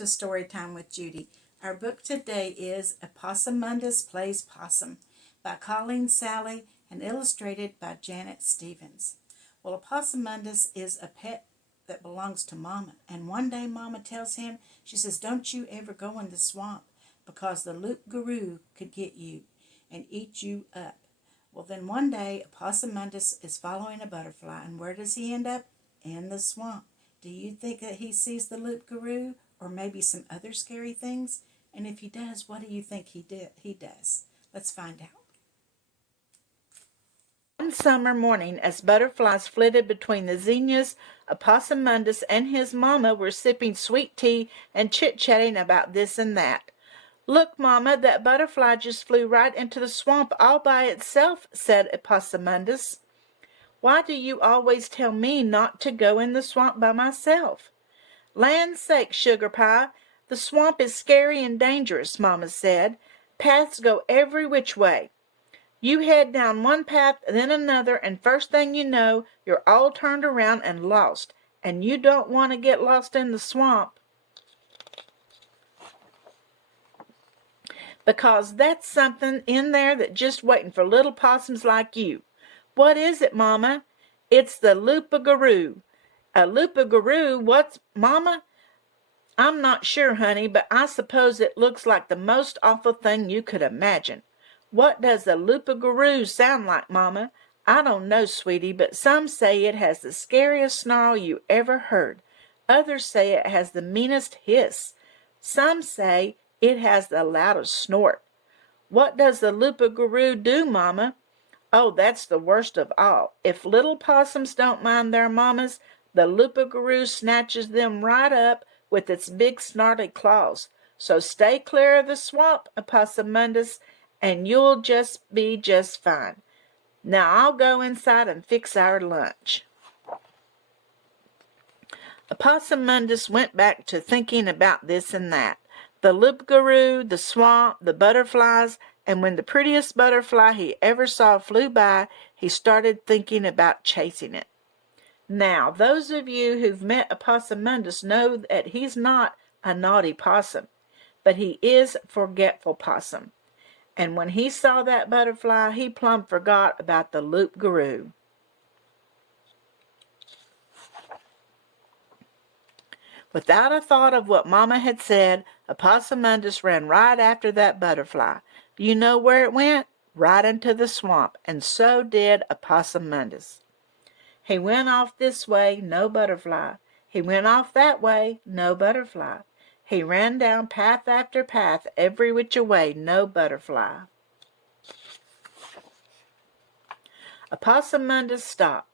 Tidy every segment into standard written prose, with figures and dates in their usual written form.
to Storytime with Judy. Our book today is Epossumondas Plays Possum by Colleen Sally and illustrated by Janet Stevens. Well, Epossumondas is a pet that belongs to Mama, and one day Mama tells him, she says, don't you ever go in the swamp because the loup-garou could get you and eat you up. Well, then one day Epossumondas is following a butterfly, and where does he end up? In the swamp. Do you think that he sees the loup-garou or maybe some other scary things? And if he does, what do you think he does? Let's find out. One summer morning, as butterflies flitted between the zinnias, Epossumondas and his mama were sipping sweet tea and chit-chatting about this and that. "Look, Mama, that butterfly just flew right into the swamp all by itself," said Epossumondas. "Why do you always tell me not to go in the swamp by myself?" "Land's sake, Sugar Pie, the swamp is scary and dangerous," Mama said. "Paths go every which way. You head down one path, then another, and first thing you know, you're all turned around and lost. And you don't want to get lost in the swamp, because that's something in there that's just waiting for little possums like you." "What is it, Mama?" "It's the loup-garou." "A loup-garou? What's, Mama?" "I'm not sure, honey, but I suppose it looks like the most awful thing you could imagine." "What does a loup-garou sound like, Mama?" "I don't know, sweetie, but some say it has the scariest snarl you ever heard. Others say it has the meanest hiss. Some say it has the loudest snort." "What does the loup-garou do, Mama?" "Oh, that's the worst of all. If little possums don't mind their mamas, the loup-garou snatches them right up with its big snarly claws. So stay clear of the swamp, Epossumondas, and you'll be just fine. Now I'll go inside and fix our lunch." Epossumondas went back to thinking about this and that. The loup-garou, the swamp, the butterflies, and when the prettiest butterfly he ever saw flew by, he started thinking about chasing it. Now, those of you who've met Epossumondas know that he's not a naughty possum, but he is forgetful possum. And when he saw that butterfly, he plumb forgot about the loup-garou. Without a thought of what Mama had said, Epossumondas ran right after that butterfly. Do you know where it went? Right into the swamp, and so did Epossumondas. He went off this way, no butterfly. He went off that way, no butterfly. He ran down path after path, every which way, no butterfly. Epossumondas stopped.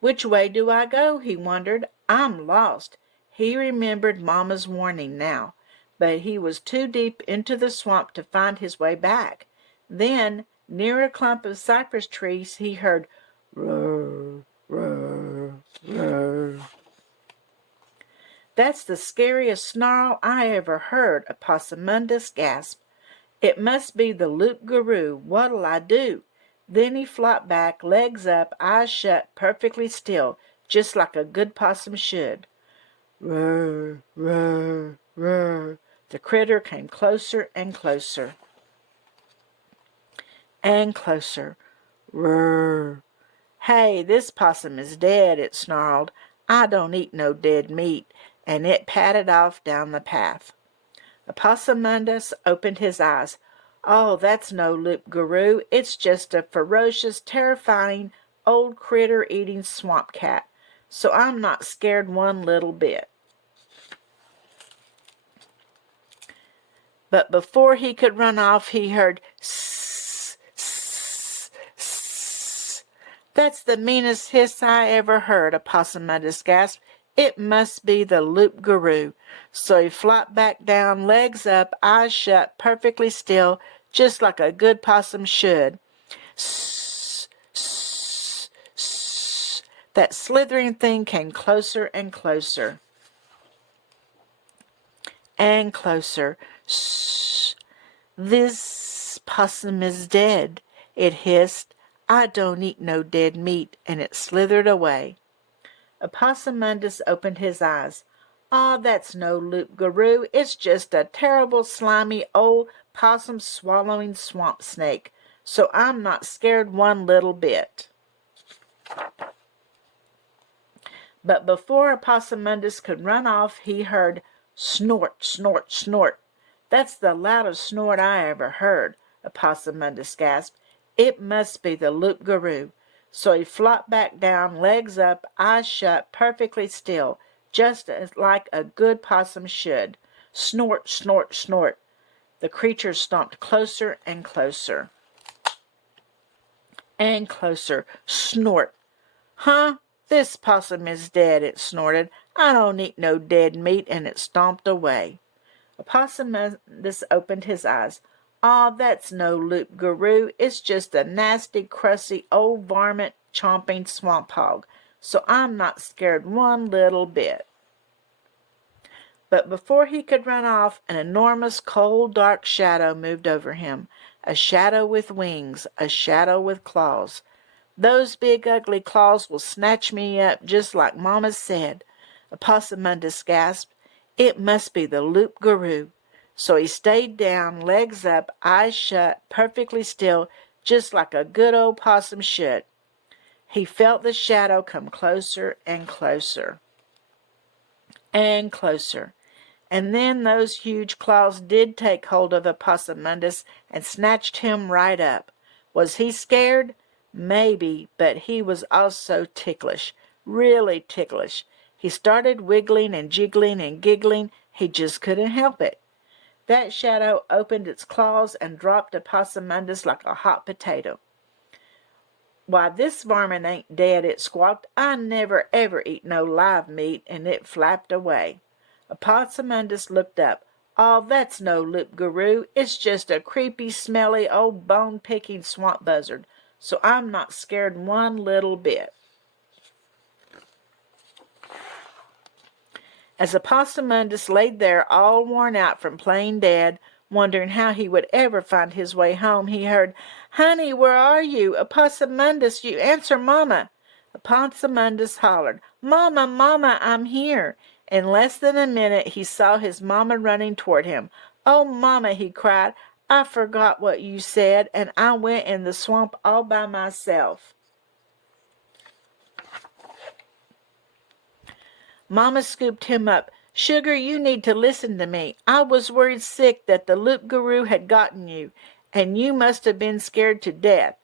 "Which way do I go?" he wondered. "I'm lost." He remembered Mama's warning now, but he was too deep into the swamp to find his way back. Then, near a clump of cypress trees, he heard roar, roar, roar. "That's the scariest snarl I ever heard," Epossumondas gasped. "It must be the loup-garou. What'll I do?" Then he flopped back, legs up, eyes shut, perfectly still, just like a good possum should. Roar, roar, roar. The critter came closer and closer. And closer. Roar. "Hey, this possum is dead," it snarled. "I don't eat no dead meat," and it padded off down the path. Epossumondas opened his eyes. "Oh, that's no loup-garou. It's just a ferocious, terrifying, old critter-eating swamp cat. So I'm not scared one little bit." But before he could run off, he heard sss, sss, sss. "That's the meanest hiss I ever heard," Epossumondas gasped. "It must be the loup-garou." So he flopped back down, legs up, eyes shut, perfectly still, just like a good possum should. Sss, sss, sss. That slithering thing came closer and closer. And closer. Shh. "This possum is dead," it hissed. "I don't eat no dead meat," and it slithered away. Epossumondas opened his eyes. Aw, that's no loup-garou. It's just a terrible, slimy, old possum-swallowing swamp snake. So I'm not scared one little bit. But before Epossumondas could run off, he heard snort, snort, snort. That's the loudest snort I ever heard, Epossumondas gasped. It must be the loup-garou. So he flopped back down, legs up, eyes shut, perfectly still, just as like a good possum should. Snort, snort, snort. The creature stomped closer and closer. And closer. Snort. Huh? This possum is dead, it snorted. I don't eat no dead meat, and it stomped away. Epossumondas opened his eyes. Aw, that's no loup-garou. It's just a nasty, crusty, old varmint-chomping swamp hog. So I'm not scared one little bit. But before he could run off, an enormous, cold, dark shadow moved over him. A shadow with wings, a shadow with claws. Those big, ugly claws will snatch me up, just like Mama said. Epossumondas gasped. It must be the loup-garou. So he stayed down, legs up, eyes shut, perfectly still, just like a good old possum should. He felt the shadow come closer and closer. And closer. And then those huge claws did take hold of Epossumondas and snatched him right up. Was he scared? Maybe, but he was also ticklish, really ticklish. He started wiggling and jiggling and giggling. He just couldn't help it. That shadow opened its claws and dropped Epossumondas like a hot potato. Why, this varmint ain't dead, it squawked. I never ever eat no live meat, and it flapped away. Epossumondas looked up. Oh, that's no loup-garou. It's just a creepy, smelly, old bone-picking swamp buzzard. So I'm not scared one little bit. As Epossumondas laid there all worn out from playing dead, wondering how he would ever find his way home, he heard, Honey, where are you? Epossumondas, you answer Mama. Epossumondas hollered, Mama, Mama, I'm here. In less than a minute he saw his Mama running toward him. Oh, Mama, he cried, I forgot what you said, and I went in the swamp all by myself. Mama scooped him up. Sugar, you need to listen to me. I was worried sick that the loup-garou had gotten you, and you must have been scared to death.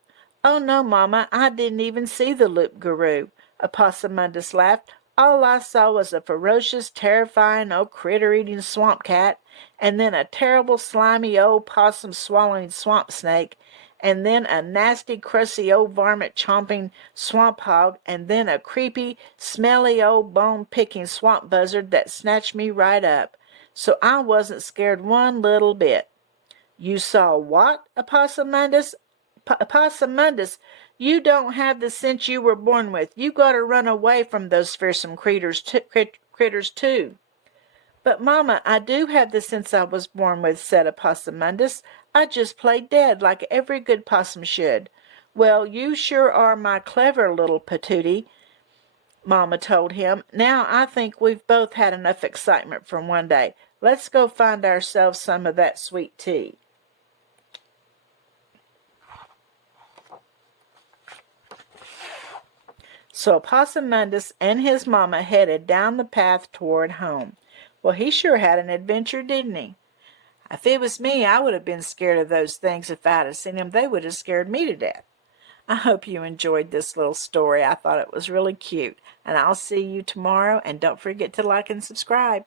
Oh, no, Mama, I didn't even see the loup-garou. Epossumondas laughed. All I saw was a ferocious, terrifying old critter-eating swamp cat, and then a terrible, slimy old possum-swallowing swamp snake, and then a nasty, crusty old varmint-chomping swamp hog, and then a creepy, smelly old bone-picking swamp buzzard that snatched me right up. So I wasn't scared one little bit. You saw what, Epossumondas? Epossumondas, you don't have the sense you were born with. You got to run away from those fearsome critters too. But, Mama, I do have the sense I was born with, said Epossumondas. I just played dead like every good possum should. Well, you sure are my clever little patootie, Mama told him. Now I think we've both had enough excitement from one day. Let's go find ourselves some of that sweet tea. So Epossumondas and his Mama headed down the path toward home. Well, he sure had an adventure, didn't he? If it was me, I would have been scared of those things. If I'd have seen them, they would have scared me to death. I hope you enjoyed this little story. I thought it was really cute. And I'll see you tomorrow. And don't forget to like and subscribe.